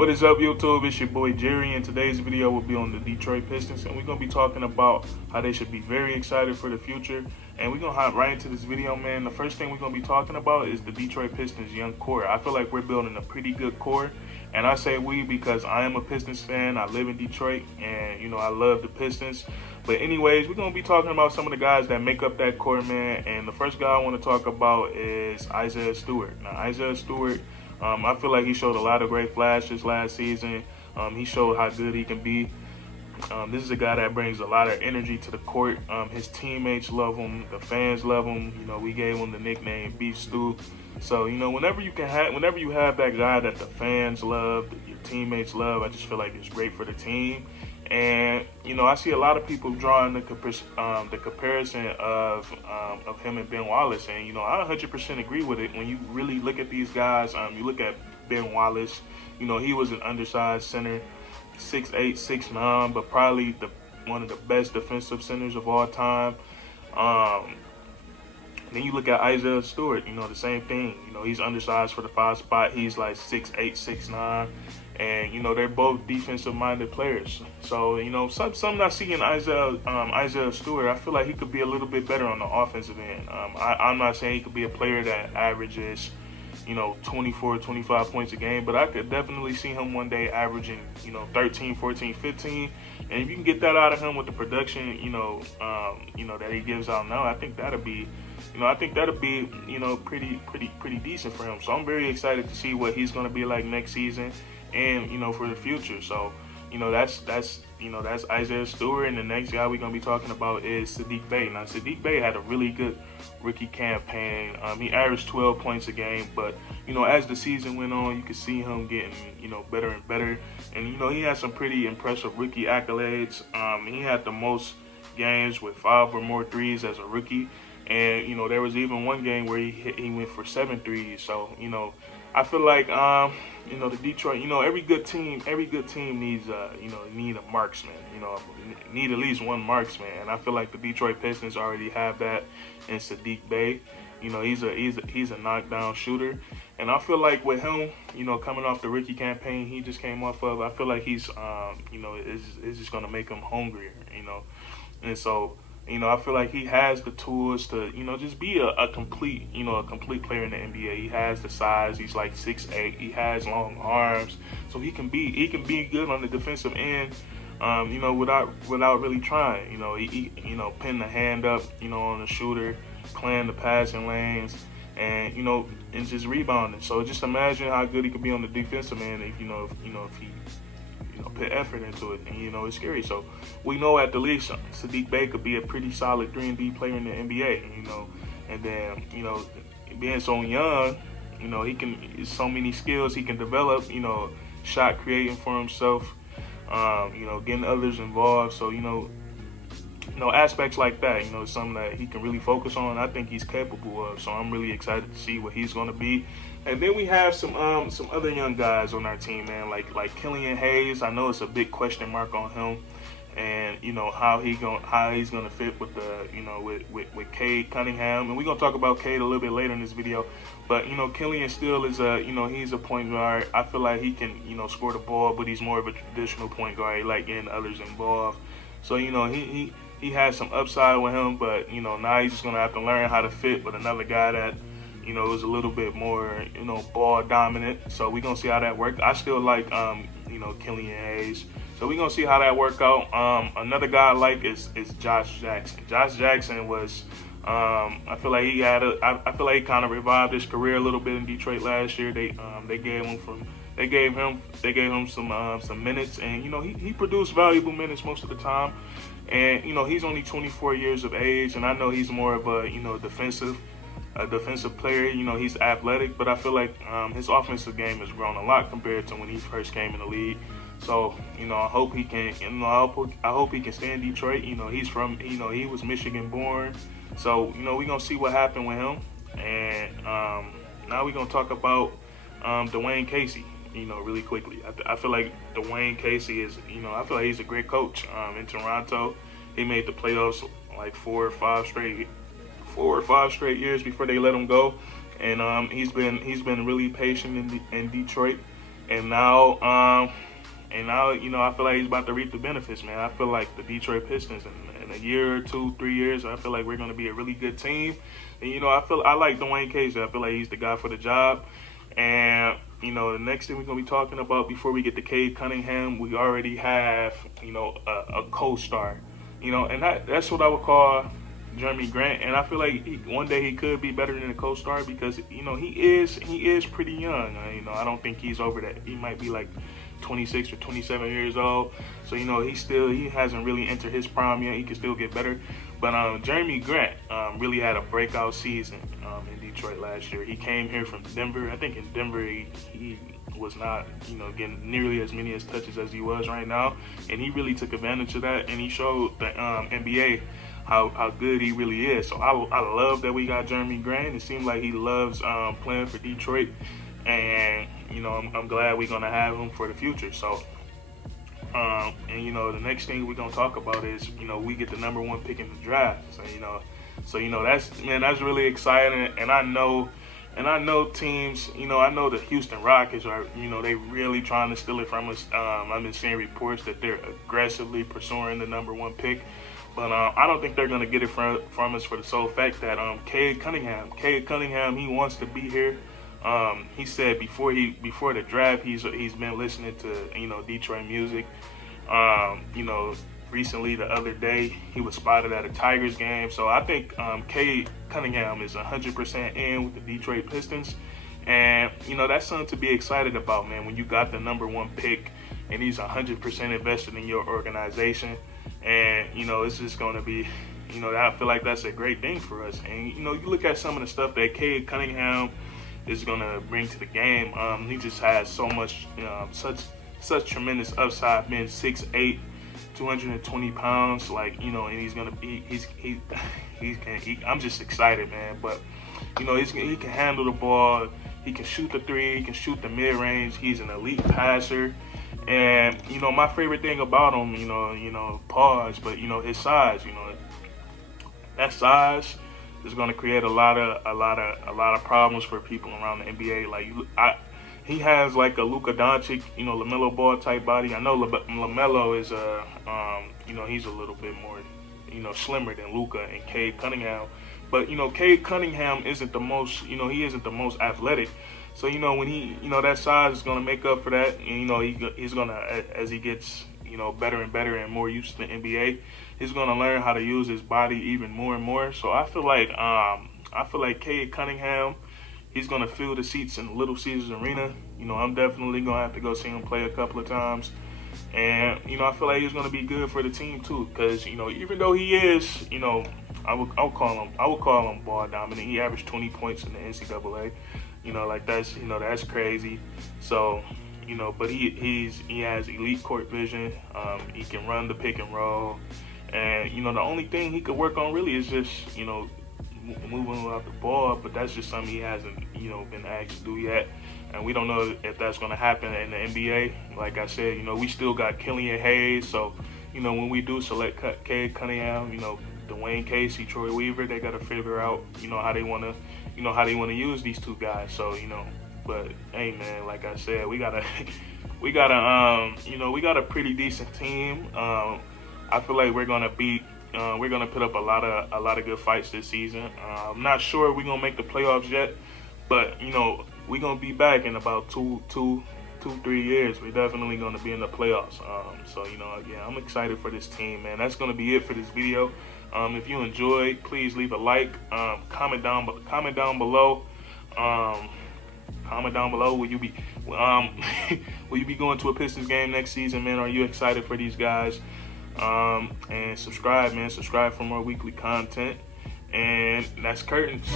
What is up, YouTube? It's your boy Jerry, and today's video will be on the Detroit Pistons, and we're going to be talking about how they should be very excited for the future. And we're going to hop right into this video, man. The first thing we're going to be talking about is the Detroit Pistons young core. I feel like we're building a pretty good core, and I say we because I am a Pistons fan. I live in Detroit, and, I love the Pistons. But anyways, we're going to be talking about some of the guys that make up that core, man. And the first guy I want to talk about is Isaiah Stewart. Now, Isaiah Stewart, I feel like he showed a lot of great flashes last season. He showed how good he can be. This is a guy that brings a lot of energy to the court. His teammates love him. The fans love him. We gave him the nickname Beef Stew. So, whenever you have that guy that the fans love, that your teammates love, I just feel like it's great for the team. And, I see a lot of people drawing the comparison of him and Ben Wallace. And, I 100% agree with it. When you really look at these guys, you look at Ben Wallace, he was an undersized center, 6'8", 6'9", but probably one of the best defensive centers of all time. Then you look at Isaiah Stewart, the same thing. He's undersized for the 5 spot. He's like 6'8", 6'9". And, they're both defensive-minded players. So, some I see in Isaiah Stewart, I feel like he could be a little bit better on the offensive end. I'm not saying he could be a player that averages, 24, 25 points a game, but I could definitely see him one day averaging, 13, 14, 15. And if you can get that out of him with the production, that he gives out now, I think that'll be, pretty decent for him. So I'm very excited to see what he's going to be like next season. And for the future. So that's Isaiah Stewart. And the next guy we're gonna be talking about is Sadiq Bey. Now Sadiq Bey had a really good rookie campaign. He averaged 12 points a game, but as the season went on, you could see him getting better and better. And he had some pretty impressive rookie accolades. He had the most games with 5 or more threes as a rookie. And there was even one game where he went for 7 threes. So I feel like the Detroit, every good team needs need a marksman, need at least one marksman. And I feel like the Detroit Pistons already have that in Sadiq Bey. He's a knockdown shooter. And I feel like with him, coming off the rookie campaign he just came off of, I feel like he's it's just gonna make him hungrier, And so I feel like he has the tools to, just be a complete player in the NBA. He has the size. He's like 6'8". He has long arms, so he can be good on the defensive end. Without really trying. He pin the hand up, on the shooter, clearing the passing lanes, and and just rebounding. So just imagine how good he could be on the defensive end if if he put effort into it, and it's scary. So we know at the least Sadiq Bey could be a pretty solid 3-and-D player in the NBA, and then being so young, he can so many skills he can develop, shot creating for himself, getting others involved. So aspects like that, something that he can really focus on. I think he's capable of. So I'm really excited to see what he's going to be. And then we have some other young guys on our team, man, like Killian Hayes. I know it's a big question mark on him, and how he's gonna fit with the with Cade Cunningham. And we're gonna talk about Cade a little bit later in this video. But Killian still is he's a point guard. I feel like he can score the ball, but he's more of a traditional point guard. He like getting others involved. So he has some upside with him, but now he's just gonna have to learn how to fit with another guy that is a little bit more ball dominant. So we're gonna see how that works. I still like Killian Hayes. So we're gonna see how that work out. Another guy I like is Josh Jackson. Josh Jackson was I feel like he kind of revived his career a little bit in Detroit last year. They gave him some minutes, and he produced valuable minutes most of the time. And he's only 24 years of age, and I know he's more of a defensive player. He's athletic, but I feel like his offensive game has grown a lot compared to when he first came in the league. So I hope he can. I hope he can stay in Detroit. He's from. He was Michigan born. So we're gonna see what happened with him. And now we're gonna talk about Dwayne Casey. Really quickly. I feel like Dwayne Casey is. I feel like he's a great coach. In Toronto, he made the playoffs like 4 or 5 straight years before they let him go. And he's been really patient in Detroit. and now, I feel like he's about to reap the benefits, man. I feel like the Detroit Pistons in a year or 2, 3 years, I feel like we're going to be a really good team. And, I like Dwayne Casey. I feel like he's the guy for the job. And, the next thing we're going to be talking about before we get to Cade Cunningham, we already have, a co-star. And that's what I would call Jerami Grant. And I feel like one day he could be better than a co-star because, he is pretty young. I don't think he's over that. He might be like 26 or 27 years old. So, he hasn't really entered his prime yet. He can still get better. But Jerami Grant really had a breakout season in Detroit last year. He came here from Denver. I think in Denver he was not, getting nearly as many touches as he was right now. And he really took advantage of that. And he showed the NBA how good he really is. So I love that we got Jerami Grant. It seems like he loves playing for Detroit. And, I'm glad we're going to have him for the future. So, the next thing we're going to talk about is, we get the number 1 pick in the draft. So, that's really exciting. And I know teams, I know the Houston Rockets are, they really trying to steal it from us. I've been seeing reports that they're aggressively pursuing the number 1 pick. But I don't think they're going to get it from us for the sole fact that Cade Cunningham, he wants to be here. He said before the draft, he's been listening to, Detroit music. Recently the other day, he was spotted at a Tigers game. So I think Cade Cunningham is 100% in with the Detroit Pistons. And, that's something to be excited about, man, when you got the number 1 pick and he's 100% invested in your organization. And, it's just going to be, I feel like that's a great thing for us. And, you look at some of the stuff that Cade Cunningham is going to bring to the game. He just has so much, such tremendous upside, being 6'8", 220 pounds, and he's going to be, I'm just excited, man. But, he can handle the ball. He can shoot the 3. He can shoot the mid-range. He's an elite passer. And, my favorite thing about him, pause, but, his size, that size is going to create a lot of problems for people around the NBA. He has like a Luka Doncic, LaMelo Ball type body. I know LaMelo is he's a little bit more, slimmer than Luka and Cade Cunningham. But Cade Cunningham isn't the most, he isn't the most athletic. So when he, that size is going to make up for that. And he's going to, as he gets, better and better and more used to the NBA, he's going to learn how to use his body even more and more. So I feel like Cade Cunningham, he's going to fill the seats in Little Caesars Arena. I'm definitely going to have to go see him play a couple of times. And, I feel like he's going to be good for the team too. Because, even though he is, I would call him ball dominant. He averaged 20 points in the NCAA. That's crazy. So, but he has elite court vision. He can run the pick and roll. And, the only thing he could work on really is just, moving without the ball. But that's just something he hasn't, been asked to do yet. And we don't know if that's going to happen in the NBA. Like I said, we still got Killian Hayes. So, when we do select Cade Cunningham, Dwayne Casey, Troy Weaver, they got to figure out, how they want to use these two guys. So, but hey, man, like I said, we got a pretty decent team. I feel like we're gonna put up a lot of good fights this season. I'm not sure we're gonna make the playoffs yet, but we're gonna be back in about 2-3 years. We're definitely gonna be in the playoffs. So yeah, I'm excited for this team, man. That's gonna be it for this video. If you enjoyed, please leave a like. Comment down below. Comment down below. Will you be going to a Pistons game next season, man? Are you excited for these guys? And subscribe, man. Subscribe for more weekly content. And that's curtains.